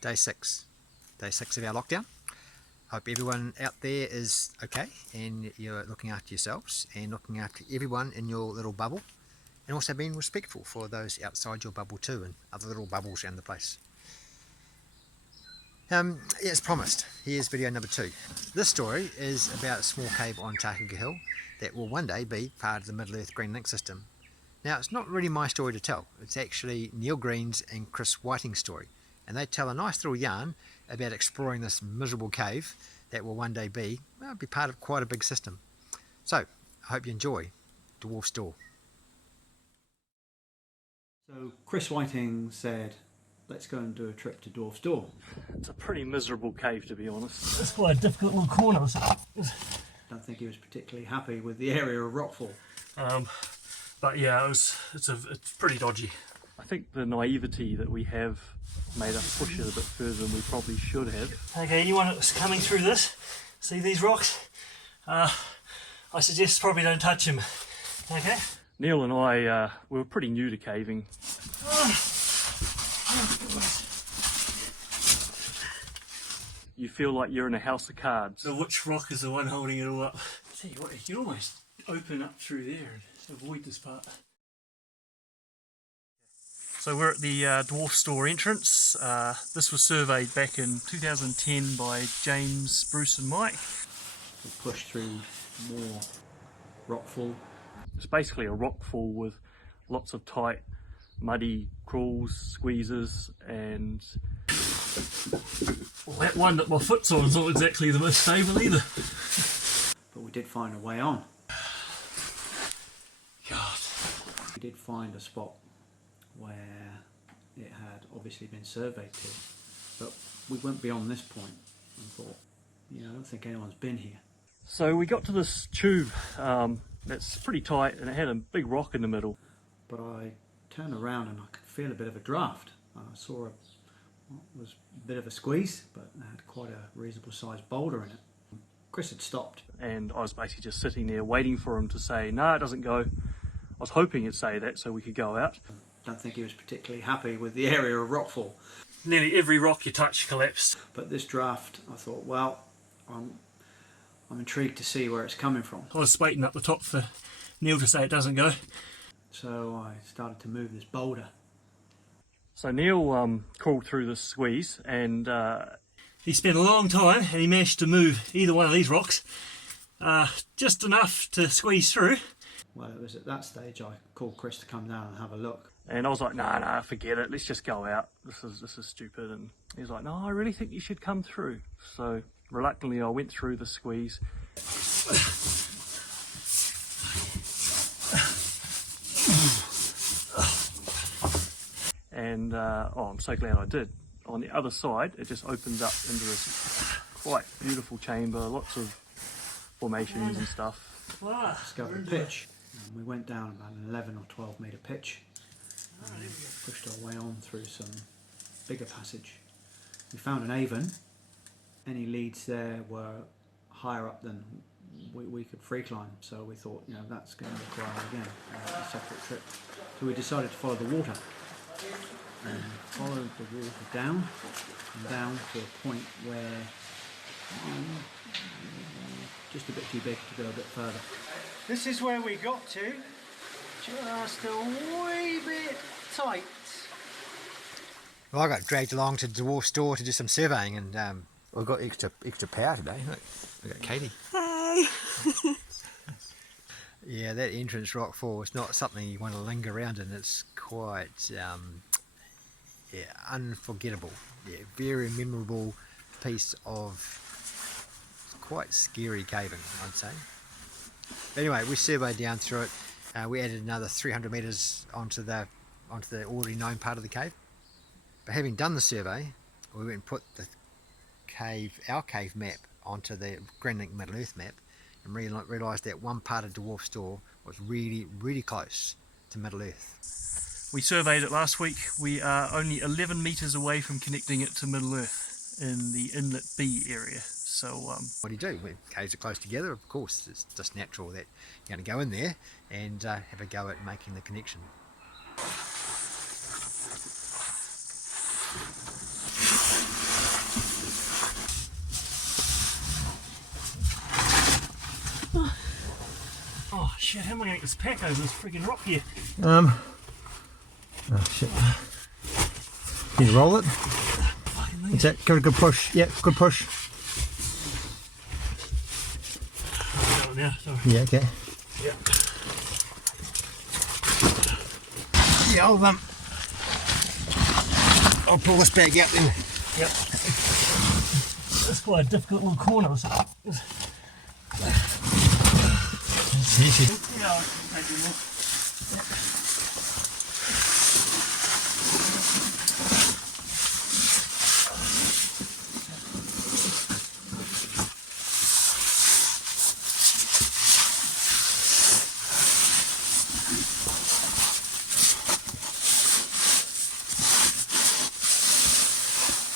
Day 6 of our lockdown. Hope everyone out there is okay and you're looking after yourselves and looking after everyone in your little bubble, and also being respectful for those outside your bubble too and other little bubbles around the place. As promised, here's video number 2. This story is about a small cave on Tākuga Hill that will one day be part of the Middle Earth Green Link system. Now, it's not really my story to tell. It's actually Neil Green's and Chris Whiting's story, and they tell a nice little yarn about exploring this miserable cave that will one day be part of quite a big system. So, I hope you enjoy Dwarfs Door. So Chris Whiting said, let's go and do a trip to Dwarfs Door. It's a pretty miserable cave, to be honest. It's quite a difficult little corner. Don't think he was particularly happy with the area of rockfall. But yeah, it's pretty dodgy. I think the naivety that we have made us push it a bit further than we probably should have. Okay, anyone that's coming through this, see these rocks? I suggest probably don't touch them. Okay? Neil and I we were pretty new to caving. You feel like you're in a house of cards. So which rock is the one holding it all up? Tell you what, you can almost open up through there and avoid this part. So we're at the Dwarfs Door entrance. This was surveyed back in 2010 by James, Bruce and Mike. We pushed through more rockfall. It's basically a rockfall with lots of tight, muddy crawls, squeezes, and... Well, that one that my foot's on is not exactly the most stable either. But we did find a way on. God. We did find a spot where it had obviously been surveyed to, but we went beyond this point and thought, I don't think anyone's been here. So we got to this tube that's pretty tight and it had a big rock in the middle. But I turned around and I could feel a bit of a draft. I saw it was a bit of a squeeze, but it had quite a reasonable sized boulder in it. Chris had stopped. And I was basically just sitting there waiting for him to say, no, it doesn't go. I was hoping he'd say that so we could go out. Don't think he was particularly happy with the area of rockfall. Nearly every rock you touch collapsed. But this draft, I thought, well, I'm intrigued to see where it's coming from. I was waiting up the top for Neil to say it doesn't go. So I started to move this boulder. So Neil crawled through this squeeze and... he spent a long time and he managed to move either one of these rocks just enough to squeeze through. Well, it was at that stage I called Chris to come down and have a look. And I was like, nah, forget it. Let's just go out. This is stupid. And he's like, no, I really think you should come through. So reluctantly, I went through the squeeze. And I'm so glad I did. On the other side, it just opens up into this quite beautiful chamber, lots of formations and stuff. Wow. Discovered a pitch. And we went down about an 11 or 12 metre pitch. And pushed our way on through some bigger passage. We found an avon. Any leads there were higher up than we could free climb, so we thought, that's going to require again a separate trip. So we decided to follow the water. And followed the water down and down to a point where just a bit too big to go a bit further. This is where we got to, just a wee bit tight. Well, I got dragged along to Dwarfs Door to do some surveying, and we've got extra power today. Look, we've got Caiti. Hey! Yeah, that entrance rockfall is not something you want to linger around in. It's quite unforgettable. Yeah, very memorable piece of quite scary caving, I'd say. But anyway, we surveyed down through it. We added another 300 metres onto the already known part of the cave. But having done the survey, we went and put our cave map onto the Green Link Middle Earth map, and realised that one part of Dwarfs Door was really, really close to Middle Earth. We surveyed it last week. We are only 11 metres away from connecting it to Middle Earth in the Inlet B area. So what do? When caves are close together, of course, it's just natural that you're going to go in there and have a go at making the connection. Shit, how am I going to get this pack over this freaking rock here? Oh shit. Can you roll it? Is that give it a good push? Yeah, good push. Oh, now, sorry. Yeah, okay. Yep. Yeah, I'll pull this bag out then. Yep. That's quite a difficult little corner. It's easy. Yeah, I'll take you more.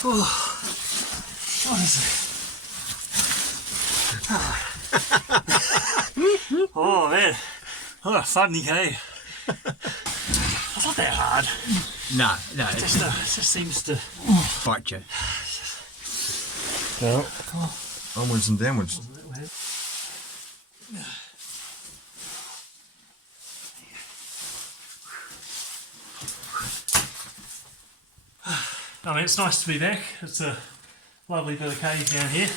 Oh, Honestly. Oh man. Oh, fun, Mckay. It's not that hard. no, It just seems to. bite you. No. Onwards and downwards. I mean, it's nice to be back. It's a lovely bit of cave down here.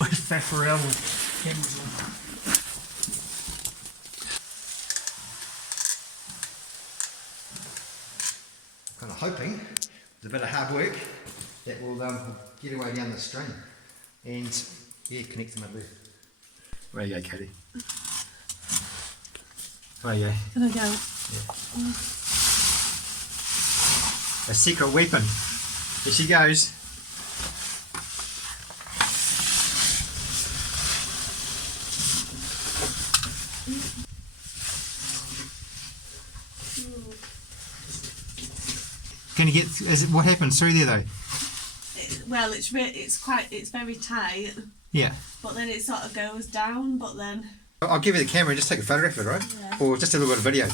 We faff around with cameras on. Kind of hoping with a bit of hard work that we'll get away down the stream and yeah, connect them up there. Where you go, Caiti? Where you go? Can I go? A secret weapon. Here she goes. Can you get? What happens through there though? Well, it's very tight, Yeah. but then it sort of goes down. But then I'll give you the camera and just take a photograph of it, right? Yeah. Or just a little bit of video.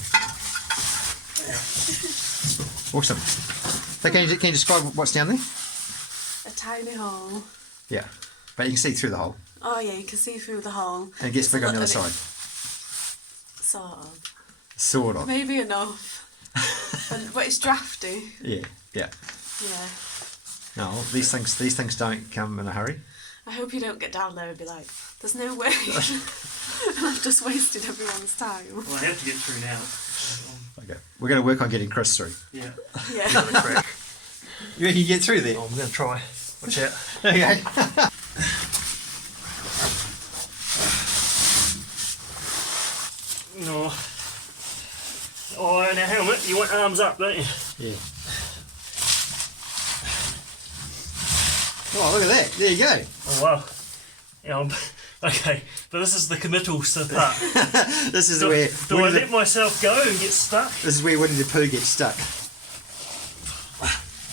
Awesome. So can you describe what's down there? a tiny hole. Yeah. But you can see through the hole. Oh yeah, you can see through the hole. And it gets It's bigger on the other and side. Sort of. Sort of. Maybe enough. But it's drafty. Yeah. Yeah. Yeah. No, these things don't come in a hurry. I hope you don't get down there and be like, there's no way. I've just wasted everyone's time. Well, I have to get through now. Okay. We're going to work on getting Chris through. Yeah. Yeah. Crack. You reckon you get through there? Oh, I'm going to try. Watch out. Okay. No. Oh, now helmet, you want arms up, don't you? Yeah. Oh, look at that. There you go. Oh, wow. Yeah, okay, but this is the committal part. This is Do, where do I Winnie let myself go and get stuck? This is where Winnie the Pooh gets stuck.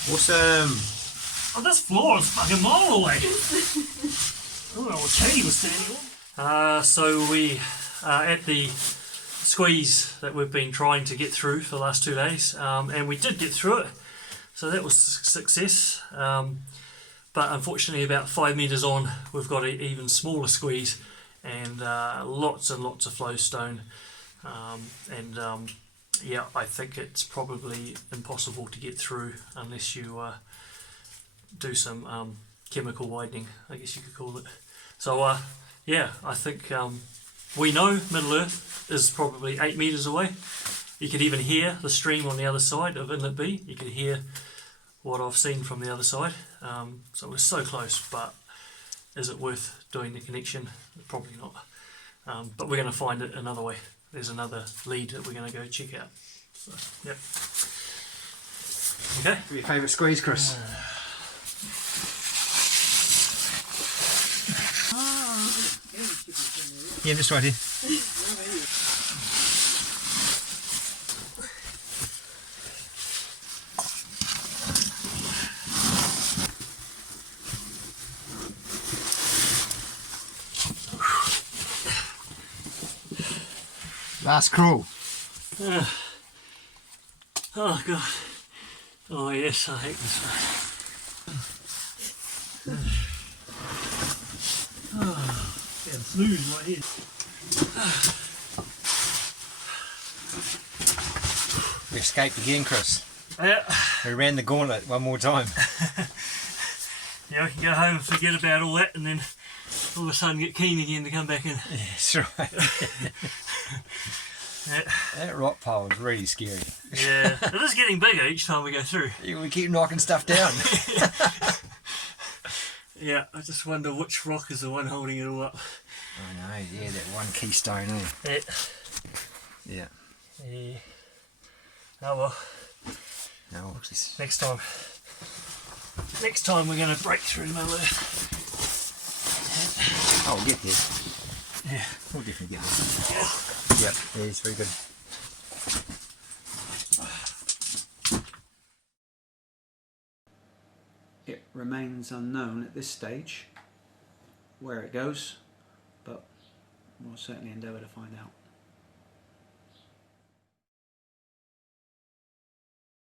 Awesome. Oh, this floor is fucking mile away. I don't know what Caiti was standing on. So we are at the squeeze that we've been trying to get through for the last 2 days, and we did get through it, so that was a success. But unfortunately, about 5 metres on, we've got an even smaller squeeze and lots and lots of flowstone. Yeah, I think it's probably impossible to get through unless you do some chemical widening, I guess you could call it. So yeah, I think we know Middle Earth is probably 8 metres away. You could even hear the stream on the other side of Inlet B. You could hear what I've seen from the other side. So we're so close, but is it worth doing the connection? Probably not. But we're going to find it another way. There's another lead that we're going to go check out. So, yep. Okay. Your favourite squeeze, Chris? Yeah, just right here. Last crawl. Oh god. Oh yes, I hate this one. smooth right here. We escaped again, Chris. Yeah. We ran the gauntlet one more time. Yeah, we can go home and forget about all that and then all of a sudden get keen again to come back in. Yeah, that's right. Yeah. That rock pile is really scary. Yeah, it is getting bigger each time we go through. Yeah, we keep knocking stuff down. Yeah, I just wonder which rock is the one holding it all up. I know, yeah, that one keystone, eh? Yeah. Yeah. Yeah. Oh well, No, just... next time we're going to break through the middle there. Oh, we'll get there. Yeah. We'll definitely get there. Yeah. Yep, yeah, it's very good. It remains unknown at this stage where it goes, but we'll certainly endeavour to find out.